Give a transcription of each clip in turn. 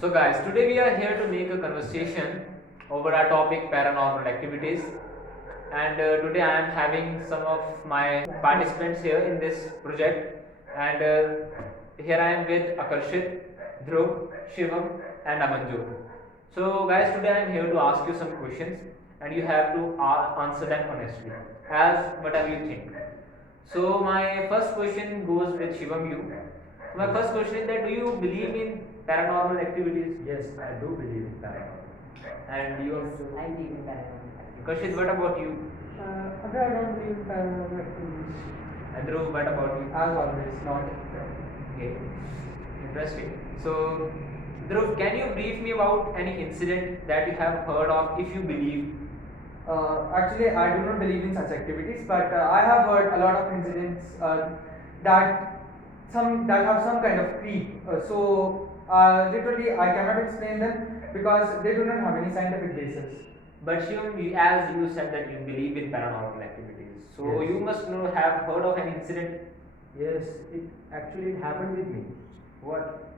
So guys, today we are here to make a conversation over our topic paranormal activities, and today I am having some of my participants here in this project, and here I am with Akarshit, Dhruv, Shivam and Amanju. So guys, today I am here to ask you some questions and you have to answer them honestly as whatever you think. So my first question goes with Shivam you. So my first question is that do you believe in paranormal activities? Yes, I do believe in paranormal. And you Yes, I believe in paranormal. Kashid, what about you? I don't believe in paranormal activities. And Dhruv, what about you? As always, not. Okay, interesting. So Dhruv, can you brief me about any incident that you have heard of if you believe? Actually, I do not believe in such activities, but I have heard a lot of incidents that that have some kind of creep. Literally, I cannot explain them because they do not have any scientific basis. But Shivam, as you said that you believe in paranormal activities, so Yes. you must have heard of an incident. Yes, it happened with me. What?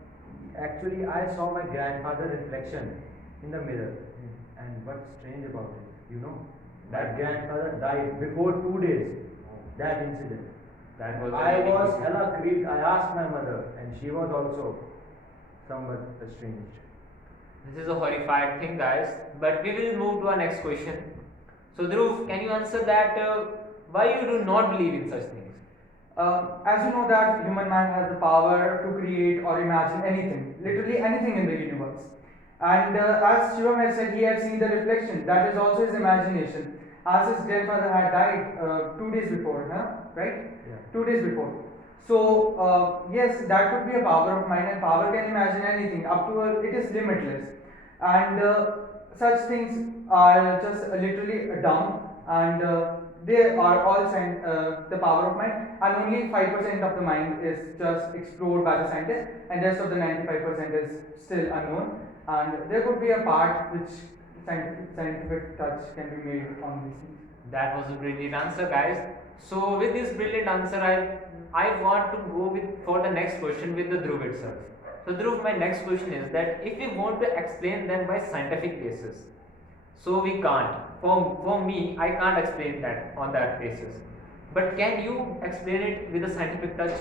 Actually, I saw my grandfather reflection in the mirror, and what's strange about it, that grandfather died before 2 days. That incident. That was I really was good. hella creeped. I asked my mother, and she was also somewhat estranged. This is a horrified thing, guys. But we will move to our next question. So, Dhruv, can you answer that? Why you do not believe in such things? As you know that human mind has the power to create or imagine anything, literally anything in the universe. And as Shivam has said, he had seen the reflection. That is also his imagination. As his grandfather had died 2 days before, huh? Right? Yeah. 2 days before. So yes, that could be a power of mind, and power can imagine anything. It is limitless, and such things are just literally dumb, and they are all the power of mind, and only 5% of the mind is just explored by the scientist, and rest of the 95% is still unknown. And there could be a part which scientific touch can be made on these things. That was a brilliant answer, guys. So, with this brilliant answer, I want to go with for the next question with the Dhruv itself. So, Dhruv, my next question is that if we want to explain them by scientific basis, so we can't. For me, I can't explain that on that basis. But can you explain it with a scientific touch?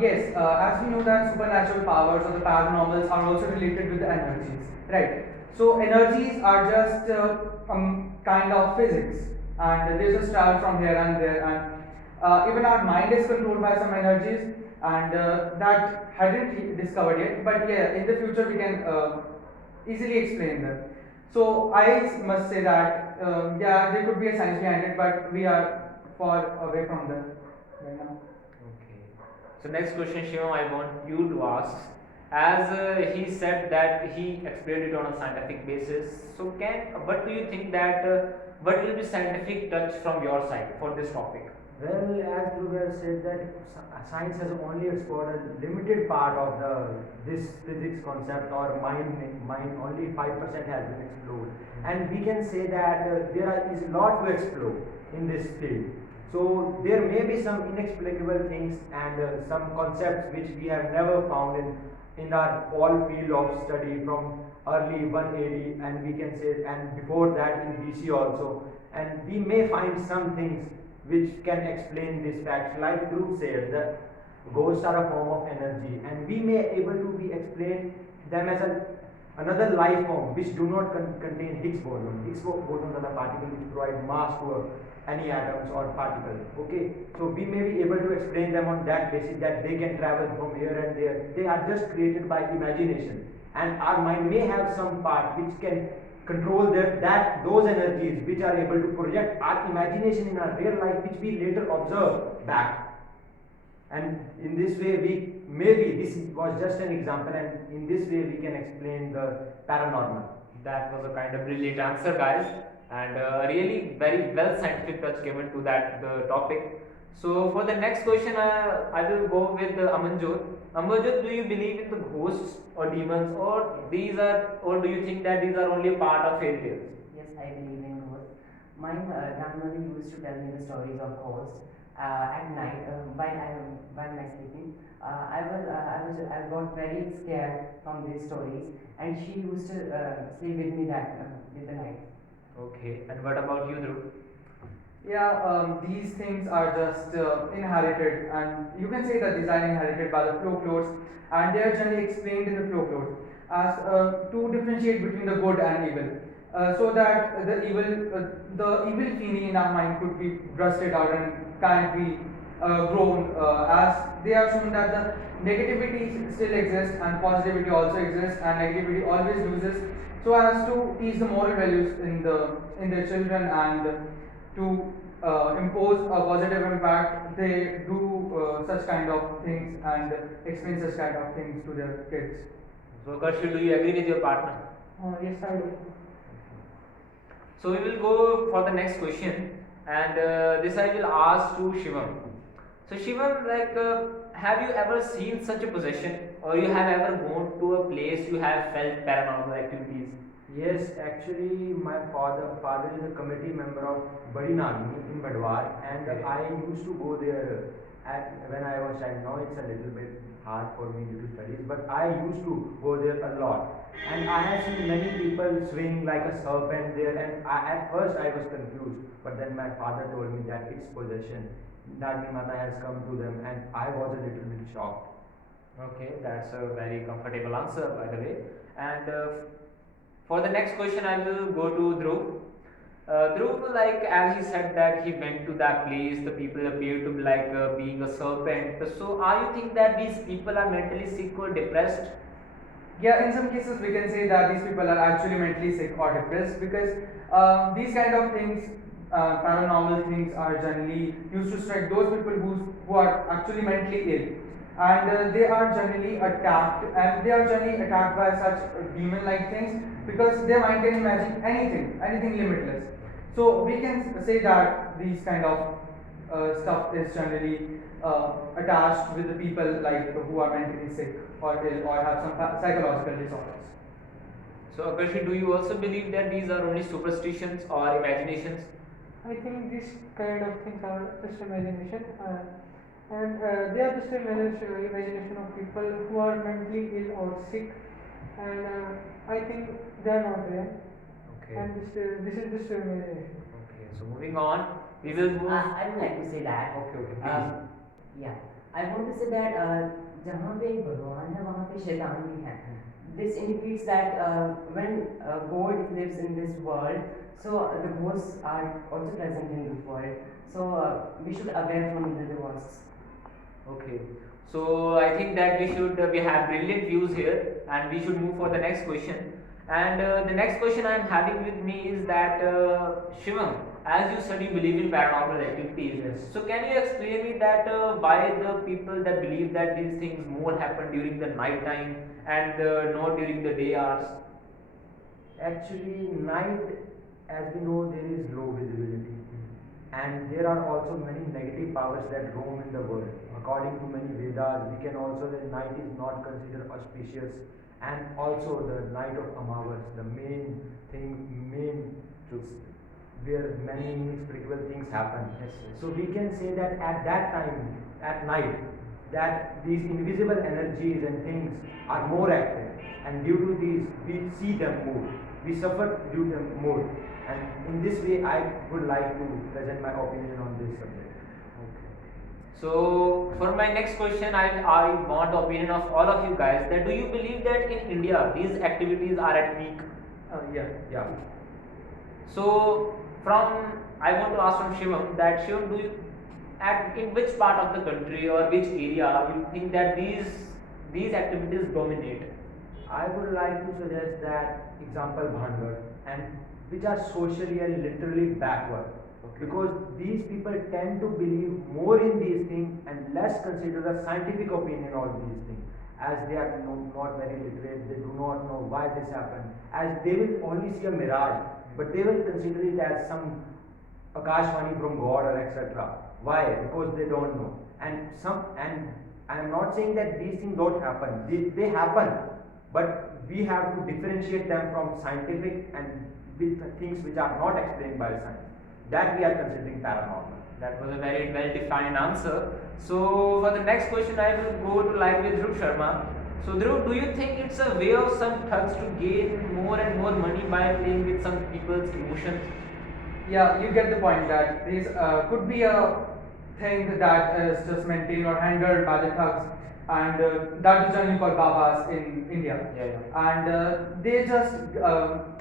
Yes, as we know that supernatural powers or the paranormals are also related with the energies, right? So energies are just kind of physics, and they just travel from here and there, and even our mind is controlled by some energies, and that hadn't discovered yet. But yeah, in the future we can easily explain them. So I must say that yeah, there could be a science behind it, but we are far away from them right now. Okay. So next question, Shivam, I want you to ask. As he said that he explained it on a scientific basis, so what do you think that what will be scientific touch from your side for this topic? Well, as Dhruv has said that science has only explored a limited part of this physics concept, or mind only 5% has been explored, and we can say that is a lot to explore in this field. So there may be some inexplicable things and some concepts which we have never found in our all field of study from early 1 AD, and we can say, and before that in BC also, and we may find some things which can explain this fact. Like Dhruv said, that ghosts are a form of energy, and we may able to be explain them as another life form which do not contain Higgs boson. Higgs bosons are the particles which provide mass to any atoms or particle. Okay, so we may be able to explain them on that basis, that they can travel from here and there. They are just created by imagination, and our mind may have some part which can control those energies which are able to project our imagination in our real life, which we later observe back. And in this way, this was just an example, and in this way we can explain the paranormal. That was a kind of brilliant answer, guys, and really very well scientific touch given to that the topic. So for the next question, I will go with Amanjot. Amanjot, do you believe in the ghosts or demons, or do you think that these are only a part of fairy tales? Yes, I believe in ghosts. My grandmother used to tell me the stories of ghosts. at night while I sleeping. I got very scared from these stories, and she used to sleep with me that with the night. Okay, and what about you, Dhruv? Yeah, these things are just inherited, and you can say that these are inherited by the folklores, and they are generally explained in the folklores as to differentiate between the good and evil, so that the evil feeling in our mind could be brusted out and can be grown, as they are shown that the negativity still exists and positivity also exists, and negativity always loses, so as to teach the moral values in their children, and to impose a positive impact, they do such kind of things and explain such kind of things to their kids. So, Karshi, do you agree with your partner? Yes, I do. So we will go for the next question, and this I will ask to Shivam. So Shivam, have you ever seen such a possession, or you have ever gone to a place you have felt paranormal activities? Yes, actually, my father is a committee member of Badi Nagni in Badwar, and Okay. I used to go there when I was child. Now it's a little bit hard for me due to studies, but I used to go there a lot. And I have seen many people swing like a serpent there, and at first I was confused, but then my father told me that it's possession. Nagni Mata has come to them, and I was a little bit shocked. Okay, that's a very comfortable answer, by the way. And for the next question, I will go to Dhruv. Dhruv, like as he said that he went to that place, the people appear to be like being a serpent. So, are you think that these people are mentally sick or depressed? Yeah, in some cases we can say that these people are actually mentally sick or depressed, because these kind of things, paranormal things, are generally used to strike those people who are actually mentally ill, and they are generally attacked, and they are generally attacked by such demon-like things, because their mind can imagine anything limitless. So we can say that these kind of stuff is generally attached with the people like who are mentally sick or ill or have some psychological disorders. So, Akashi, do you also believe that these are only superstitions or imaginations? I think these kind of things are just imagination, and they are just imagination of people who are mentally ill or sick, and I think they are not there, Okay. and this is just imagination. Okay. So, moving on, we will move. I would like to say that. Okay. Okay. Please. Yeah, I want to say that जहाँ पे भगवान है वहाँ पे शैतान भी है. This indicates that when God lives in this world, so the ghosts are also present in this world. So we should aware from the ghosts. Okay. So I think that we have brilliant views here, and we should move for the next question. And the next question I am having with me is that Shivam, as you said, you believe in paranormal activities. Yes. So can you explain me that why the people that believe that these things more happen during the night time and not during the day hours? Actually, night, as we know, there is low visibility, and there are also many negative powers that roam in the world. According to many Vedas, we can also the night is not considered auspicious, and also the night of Amavas, the main where many inexplicable things happen. Yes, yes. So we can say that at that time, at night, that these invisible energies and things are more active, and due to these, we see them more. We suffer due to them more, and in this way, I would like to present my opinion on this subject. Okay. So for my next question, I want the opinion of all of you guys. That do you believe that in India these activities are at peak? Yeah. Yeah. So I want to ask from Shivam that Shivam, do you in which part of the country or which area you think that these activities dominate? I would like to suggest that example Bhangar, and which are socially and literally backward. Okay. Because these people tend to believe more in these things and less consider the scientific opinion of these things. As they are not very literate, they do not know why this happened. As they will only see a mirage, but they will consider it as some Akashvani from God or etc. Why? Because they don't know. And I am not saying that these things don't happen. They happen, but we have to differentiate them from scientific and with things which are not explained by science. That we are considering paranormal. That was a very well defined answer. So for the next question, I will go to line with Dhruv Sharma. So Dhruv, do you think it's a way of some thugs to gain more and more money by playing with some people's emotions? Yeah, you get the point that this could be a thing that is just maintained or handled by the thugs, and that is generally called babas in India. Yeah, yeah. And they just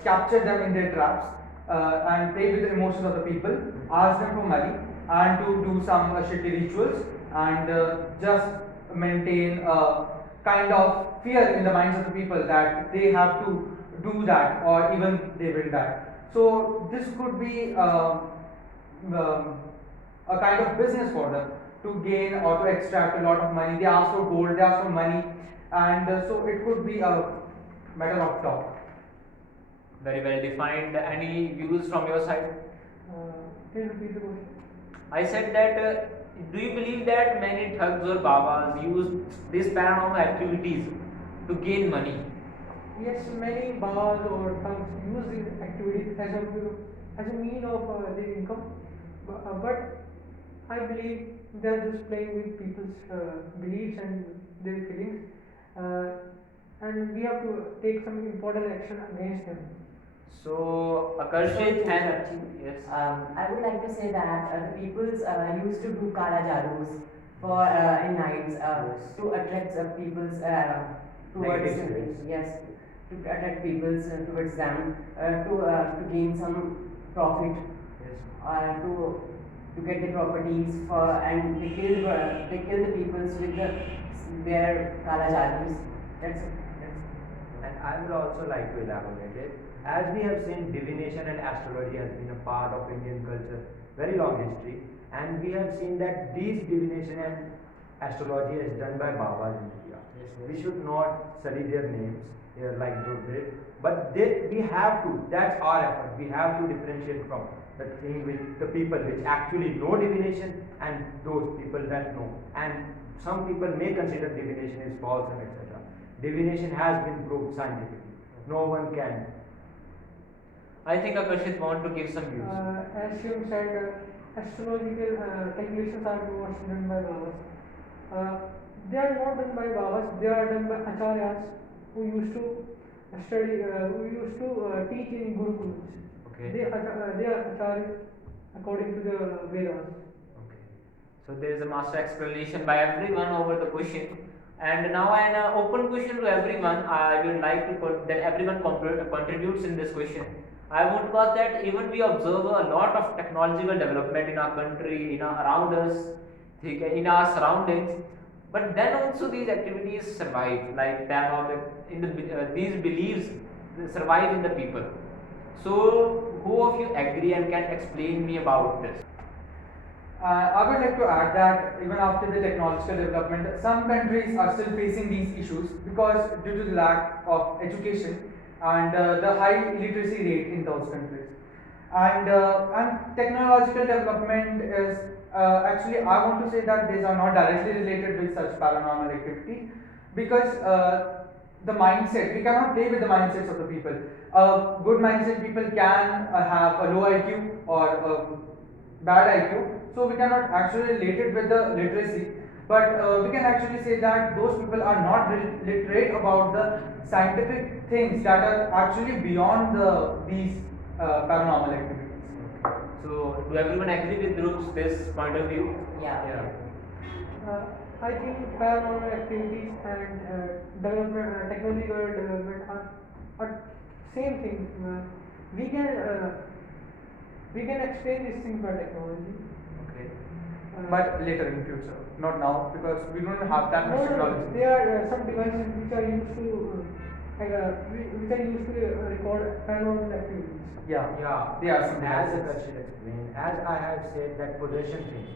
capture them in their traps and play with the emotions of the people, ask them for money, and to do some shitty rituals, and just maintain a kind of fear in the minds of the people that they have to do that or even they will die. So this could be um, a kind of business for them to gain or to extract a lot of money. They ask for gold, they ask for money, and so it could be a matter of talk. Very well defined. Any views from your side? Can you repeat the question? I said that do you believe that many thugs or babas use these paranormal activities to gain money? Yes, many bars or thugs use these activities as a mean of their income, but I believe they are just playing with people's beliefs and their feelings, and we have to take some important action against them. So Sorry to Akarshit and interrupt you. yes. I would like to say that the peoples used to do kala jadus for in nights Yes. to attract people's towards Negative spirits. yes, to attract people's towards them to gain some profit Yes. to get the properties for and they kill the peoples with their kala jadus. That's it. And I would also like to elaborate it. As we have seen, divination and astrology has been a part of Indian culture, very long history, and we have seen that these divination and astrology is done by Babas in India. Yes, We should not study their names here like Dhruv did, but we have to. That's our effort. We have to differentiate from the thing with the people which actually know divination and those people that know. And some people may consider divination is false and etc. Divination has been proved scientifically. No one can. I think Akarshit want to give some views. As you said, astrological calculations are not done by Babas. They are not done by Babas, they are done by Acharyas who used to study, who used to teach in Gurukuls. Okay. They are Acharyas according to the Vedas. Okay. So there is a master explanation by everyone over the question. And now an open question to everyone. I will like to that everyone contributes in this question. I want to ask that even we observe a lot of technological development in our country, in our around us, in our surroundings, but then also these activities survive, like paranormal in these beliefs survive in the people. So who of you agree and can explain me about this? I would like to add that even after the technological development, some countries are still facing these issues because due to the lack of education and the high literacy rate in those countries. And technological development is actually, I want to say that these are not directly related with such paranormal activity because the mindset, we cannot play with the mindsets of the people. Good mindset people can have a low IQ or bad IQ, so we cannot actually relate it with the literacy. But we can actually say that those people are not literate about the scientific things that are actually beyond these paranormal activities. So do everyone agree with Dhruv's this point of view? Yeah. I think paranormal activities and technological development are same things. We can explain these things by technology. Okay. But later in future, not now, because we don't have that much technology. There are some devices which are used to record paranormal activities. Yeah, Yeah, they are some as devices. Akash explained, as I have said that possession thing,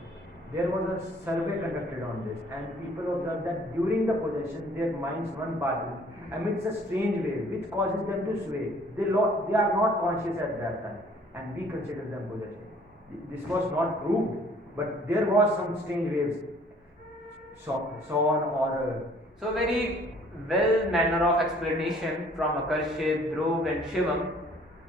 there was a survey conducted on this, and people observed that during the possession, their minds run parallel amidst a strange wave which causes them to sway. They are not conscious at that time, and we consider them possession. This was not proved, but there was some strange waves sawn or So very well manner of explanation from Akarshit, Dhruv and Shivam.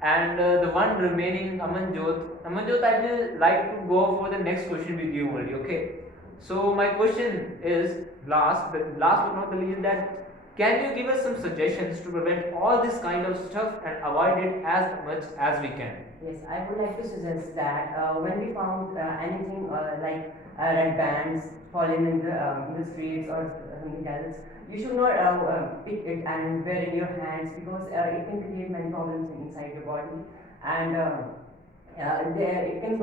And the one remaining, Amanjot, I will like to go for the next question with you only, okay? So my question is last but not the least, that can you give us some suggestions to prevent all this kind of stuff and avoid it as much as we can? Yes, I would like to suggest that when we found anything like red bands falling in the streets or something else, you should not pick it and wear in your hands, because it can create many problems inside your body, and it can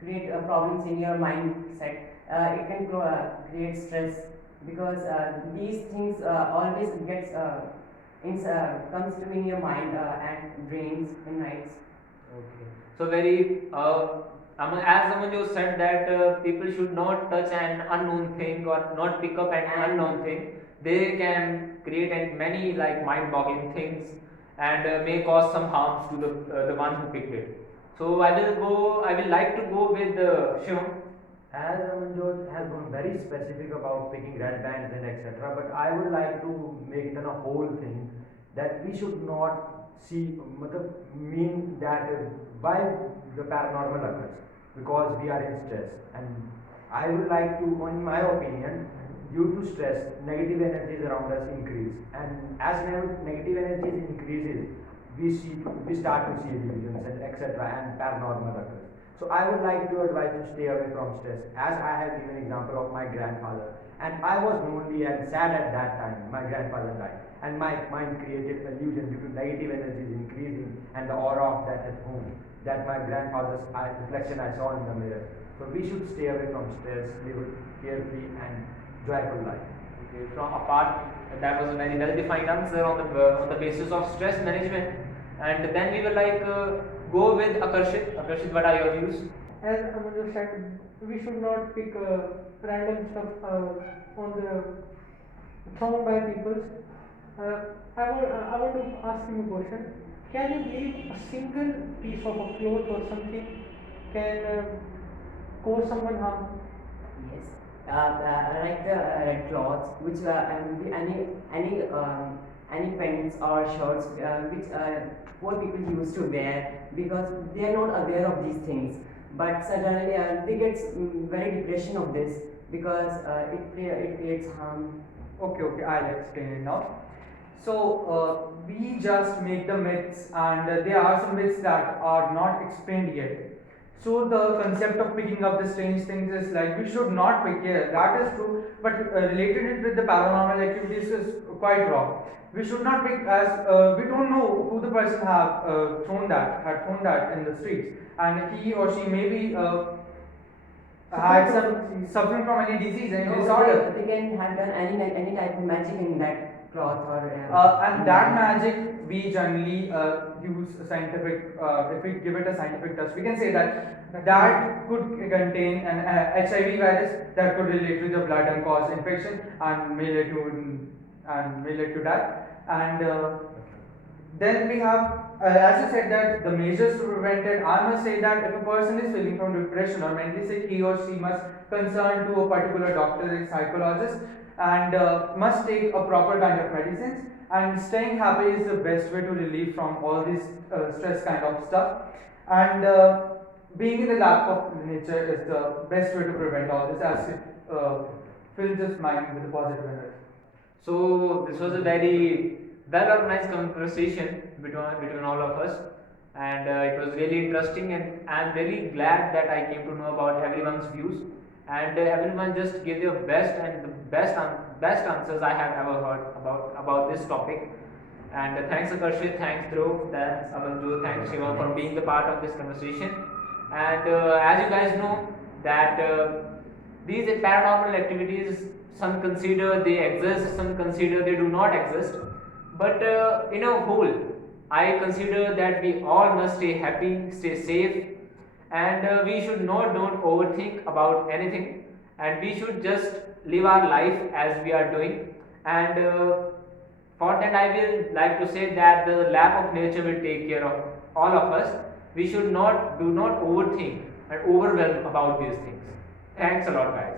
create problems in your mindset. It can create stress, because these things always gets comes to in your mind and drains in nights. Okay. So very, as Amanjot said that people should not touch an unknown thing or not pick up an unknown thing. They can create many like mind-boggling things and may cause some harms to the one who picked it. So I will go. I will like to go with Shivam. As Amanjot has gone very specific about picking red bands and etc., but I would like to make it a whole thing that we should not see, mean that why the paranormal occurs, because we are in stress, and I would like to, in my opinion, due to stress, negative energies around us increase, and as negative energies increases, we start to see illusions and etc. and paranormal occurs. So I would like to advise to stay away from stress, as I have given example of my grandfather, and I was lonely and sad at that time. My grandfather died, and my mind created illusion due to negative energies increasing and the aura of death at home. That my grandfather's reflection I saw in the mirror. So we should stay away from stress, live a carefree and joyful life. Okay, from apart, that was a very well defined answer on the basis of stress management. And then we will like go with Akarshit. Akarshit, what are your views? As Amanju said, we should not pick random stuff on the thrown by people. I want to ask you a question. Can you believe a single piece of a cloth or something can cause someone harm? Yes, like the red cloths, which any pants or shirts which poor people used to wear, because they are not aware of these things. But suddenly they get very depression of this, because it creates harm. Okay, I'll explain it now. So, we just make the myths, and there are some myths that are not explained yet. So, the concept of picking up the strange things is like we should not pick it, that is true, but related it with the paranormal activities is quite wrong. We should not pick, as we don't know who the person had thrown that in the streets, and he or she maybe had some suffering from any disease, any disorder. They can have done any type of magic in that cloth or. And that magic we generally use scientific. If we give it a scientific touch, we can say that could contain an HIV virus that could relate to the blood and cause infection and may lead to death. And then we have, as I said, that the measures to prevent it. I must say that if a person is feeling from depression or mentally sick, he or she must concern to a particular doctor, a psychologist, and must take a proper kind of medicines. And staying happy is the best way to relieve from all this stress kind of stuff. And being in the lap of nature is the best way to prevent all this, as it fills his mind with a positive energy. So this was a very well organized conversation between all of us, and it was really interesting, and I'm really glad that I came to know about everyone's views, and everyone just gave their best and the best answers I have ever heard about this topic. And thanks Akarshit, thanks Dhruv, thanks Amanju, thanks Shiva for being the part of this conversation. And as you guys know that these paranormal activities, some consider they exist, some consider they do not exist. But in a whole, I consider that we all must stay happy, stay safe, and we should don't overthink about anything, and we should just live our life as we are doing. And for that, I will like to say that the lap of nature will take care of all of us. We should do not overthink and overwhelm about these things. Thanks a lot, guys.